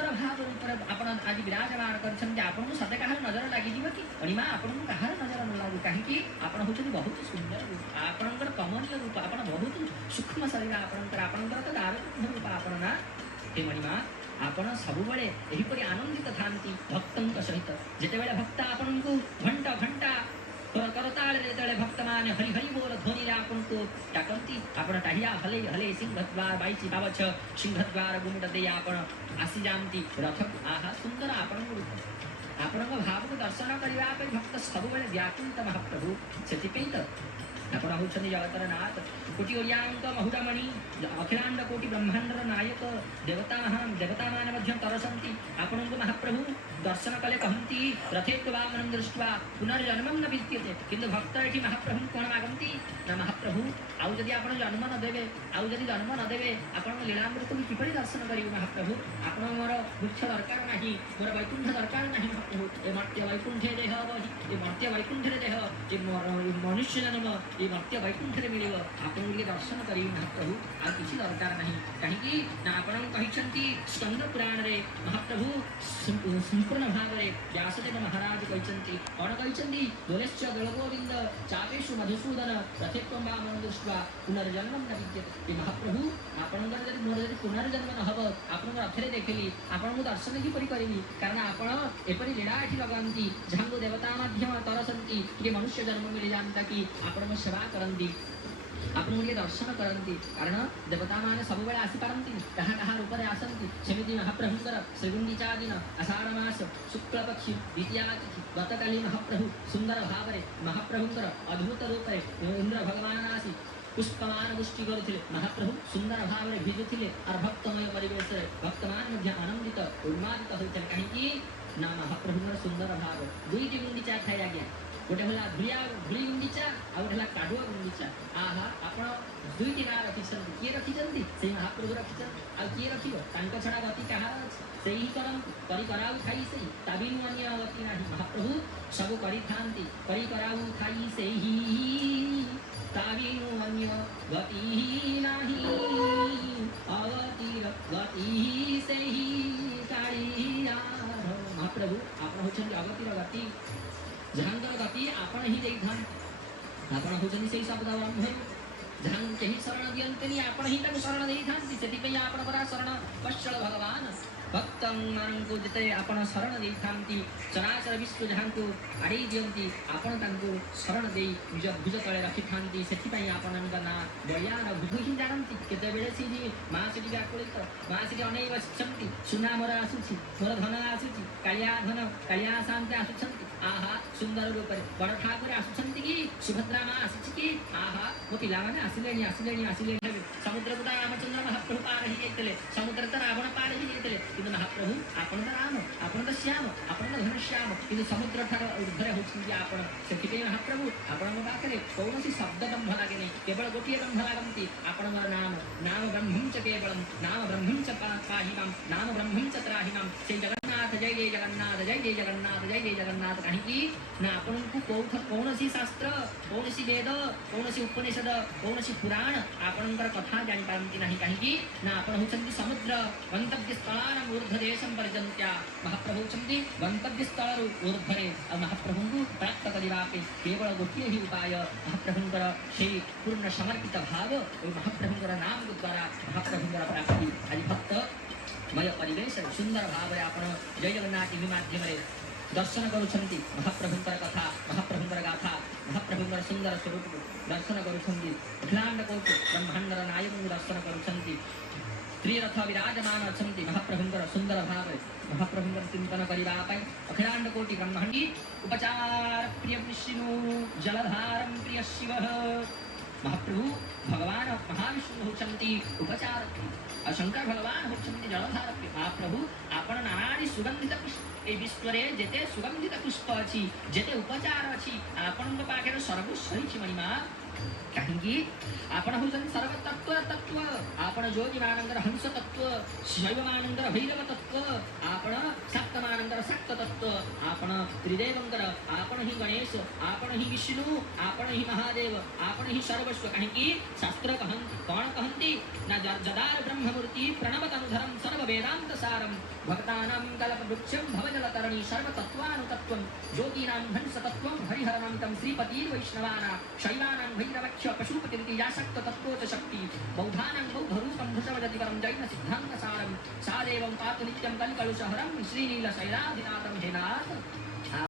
सुंदर भाव रूप आपण आज विराजमान करछन्ति आपन सते कहार नजर लागि दिबो कि अणिमा आपन कहार नजर न लागु काहे कि आपण होछन बहुत सुंदर रूप आपनकर कमनीय रूप आपण बहुत सूक्ष्म शरीर आपनकर तो दार रूप आपण ना हे मणिमा आपण सबुबले एहिपरि आनंदित थांती भक्तंक सहित जेतेबेले भक्त आपनकु घंटा घंटा करताल जेतेबेले भक्त माने हरि हरि बोल ध्वनि आपनको डाकंती आपण टाहिया हले हले सिंहद्वार बाईची बावछ सिंहद्वार गुमुट दे आपण आसी जानती रथ आहा सुंदर आपण रूप आपनक भाव को दर्शन करबा पे भक्त सबुबले व्याकुल महाप्रभु सेतिपई त आपण होछन जगतर नाथ कोटि ओरियांक महुडमणि अखिलांड कोटि ब्रह्मांडर नायक देवता मान मध्य तरसंती आपनको महाप्रभु दर्शन कले कहंती रथेक वामनं दृष्ट्वा पुनर्जन्मं न विद्यते किंतु भक्त एठी महाप्रभु कोन मागंती ना महाप्रभु आउ जदि आपण जन्म न देबे आउ जदि जन्म न देबे आपण लीलामृत को किपरि दर्शन करिवे महाप्रभु आपण मोर वृक्ष दरकार नाही मोर वैकुंठ दरकार नाही महाप्रभु ए मर्त्य वैकुंठे देह बहि ए मर्त्य वैकुंठे देह ए मनुष्य जन्म ए मर्त्य वैकुंठे मिलिव आपण के दर्शन करिवे महाप्रभु आ किछि दरकार नाही काहेकि ना आपण कहिसंती स्कंद पुराण रे महाप्रभु संपूर्ण भाव रे व्यासदेव महाराज कहिसंती कोन कहिसंती दोलेश्च दलगोविंद चापेषु मधुसूदन रथेत्वं वामनं दृष्ट्वा पुनर्जन्मं न विद्यते महाप्रभु आपणकर जदि मोर जदि पुनर्जन्म न हब आपण रथरे देखिली आपण दर्शन की परि करिवी कारण आपण एपरि लीला एठी लगांती जहांगो देवता माध्यम तरसंती कि मनुष्य जन्म मिली जानता कि आपण सेवा करंती आपण के दर्शन करंती कारण देवता माने सब बेले आसी पारंती कहा कहा रूप रे आसंती सेमिति महाप्रभुकर श्रीगुंडीचा दिन आषाढ़ मास शुक्ल पक्षी द्वितीया तिथि गतकाली महाप्रभु सुंदर भाव रे महाप्रभुकर अद्भुत रूप रे इंद्र भगवान आसी पुष्पमान पुष्टि करुथिले महाप्रभु सुंदर भाव रे भिजुथिले और भक्तमय परिवेश रे भक्तमान मध्य आनंदित उन्मादित होइथिले काहेकि ना महाप्रभुकर सुंदर भाव दुईटी गुंडीचा खाइ आज्ञा गोटे होला धुली गुंडीचा आ गोटे होला काडुआ गुंडीचा आहा आपण दुईटी ना रखिछन्ति किए रखिछन्ति से महाप्रभु रखिछन् आ किए रखिबो तांको छडा गति कहार अछि सेही करम करि कराउ खाई सेही ताबिनु अन्य गति नाही महाप्रभु सब करि थांती करि कराउ खाई सेही ताबिनु अन्य गति नाही अवतिर गति सेही कालिया महाप्रभु आपण होछन्ति अवतिर गति जहांगर गति आपण ही देई थान आपण होछन्ति सेही शब्द ब्रह्म जहां केही शरण दियंतनी आपण ही तक शरण देई थान सेति पे आपण परा शरण वत्सल भगवान भक्तं मानंको जते आपण शरण देई थांती चराचर विश्व जहां को आड़ी दियंती आपण तांको शरण देई निज भुज तळे रखि थांती सेति पे आपणक ना बयान भुज ही जानंती केते बेले सी मां सेति व्याकुलित मां सेति अनेक वसंती सुना मोर आसुची मोर धन आसुची कालिया शांति आसुचंती आहा सुंदर रूप बड़ ठाकुर आसुचंती की सुभद्रा मां आसुची की आहा वो पिला माने आसिलेनी समुद्र पुटा रामचंद्र महाप्रभु पार ही गेतले समुद्र त रावण पार ही गेतले किंतु महाप्रभु आपण त राम आपण त श्याम आपण त घनश्याम किंतु समुद्र ठार ऊर्ध्वरे होछिंती आपण सेति महाप्रभु आपण पाखरे कौनसी शब्द दंभ लागे नहीं केवल गोटिए दंभ लागंती आपण नाम ब्रह्मं च केवलम नाम ब्रह्मं च पाहिमाम नाम ब्रह्मं च त्राहिमाम से जगन्नाथ जय जय जगन्नाथ जय जय जगन्नाथ जय जय जगन्नाथ कहीं ना आपण को कौनसी शास्त्र कौनसी वेद कौनसी उपनिषद कौनसी पुराण आपणकर कथा जानि पारंती नाही कहीं ना आपण होचंती समुद्र गंतव्य स्थलानां ऊर्ध्वदेशं पर्यन्त्या महाप्रभु होचंती गंतव्य स्थल ऊर्ध्वरे महाप्रभु को प्राप्त करिबा पे केवल गोटिए ही उपाय महाप्रभुकर से पूर्ण समर्पित भाव और महाप्रभुकर नाम द्वारा महाप्रभुकर प्राप्ति आज भक्त मय परिवेश सुंदर भाव आपण जय जगन्नाथ टीवी माध्यम रे दर्शन करुछंती महाप्रभुकर कथा महाप्रभुकर गाथा महाप्रभुकर सुंदर स्वरूप दर्शन करुछंती अखिलांड कोटि ब्रह्मांडर नायक दर्शन करुछंती त्रिरथ विराजमान अछंती महाप्रभुकर सुंदर भाव महाप्रभुकर चिंतन करिबा पई अखिलांड कोटि ब्रह्मांडी उपचार प्रिय विष्णु जलधारम प्रिय शिव महाप्रभु भगवान महाविष्णु होचंती उपचार शंकर भगवान होचंती जलधार महाप्रभु आपण नानादी सुगंधित पुष्प ए विश्व रे जेते सुगंधित पुष्प अछि जेते उपचार अछि आपनक पाखे सर्वस्व अछि महिमा कहीं आपण होचंती सर्व तत्व आपण जोगी मानंदर हंस तत्व शैव मानंदर भैरव तत्व आपण सप्त मानंदर सक्त तत्व आपण आपण त्रिदेवंकर, आपण ही गणेश, आपण ही विष्णु, आपण ही महादेव, आपण ही सर्वस्व। कहीं शास्त्र कौन कहती ना जदार ब्रह्ममूर्ति प्रणवतनुधरम सर्व वेदांत सारम भक्तानां कल्पवृक्षं भवजलतरणि सर्वतत्त्वानुतत्त्वं योगीनां हंसतत्त्वं हरिहरनामितं श्रीपतिर्वैष्णवानां शैवानां भैरवक्ष पशुपतिरिति याशक्त तत्त्वोच शक्ति बौद्धानां बौद्धरूपं भुजवदति परं जैन सिद्धान्तसारं सादेवं पातु नित्यं कलिकलुषहरं श्रीनीलशैलाधिनाथं हे नाथ।